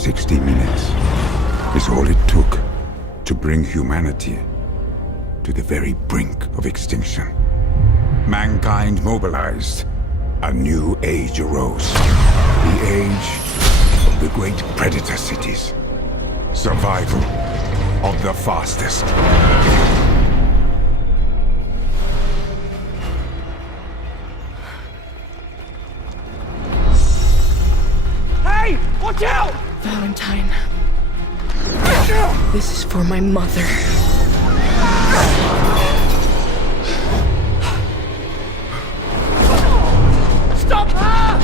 60 minutes is all it took to bring humanity to the very brink of extinction. Mankind mobilized. A new age arose. The age of the great predator cities. Survival of the fastest. Hey! Watch out! Valentine. This is for my mother. Stop her!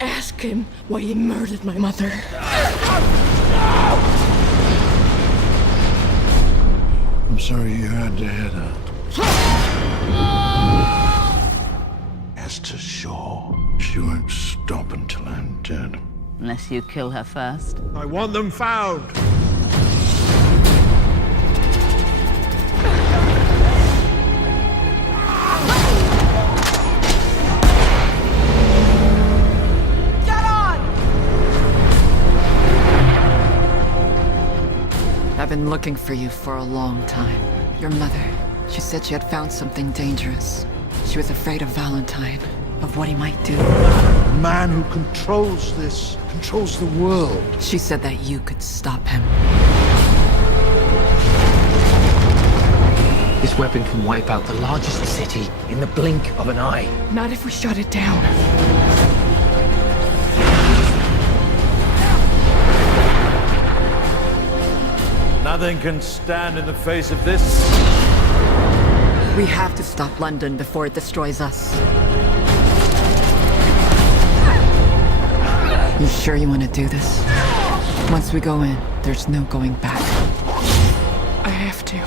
Ask him why he murdered my mother. I'm sorry you had to hear that. As to Shaw, she won't stop until I'm dead. Unless you kill her first. I want them found. Get on! I've been looking for you for a long time. Your mother, she said she had found something dangerous. She was afraid of Valentine, of what he might do. The man who controls this, controls the world. She said that you could stop him. This weapon can wipe out the largest city in the blink of an eye. Not if we shut it down. Nothing can stand in the face of this. We have to stop London before it destroys us. You sure you want to do this? Once we go in, there's no going back. I have to.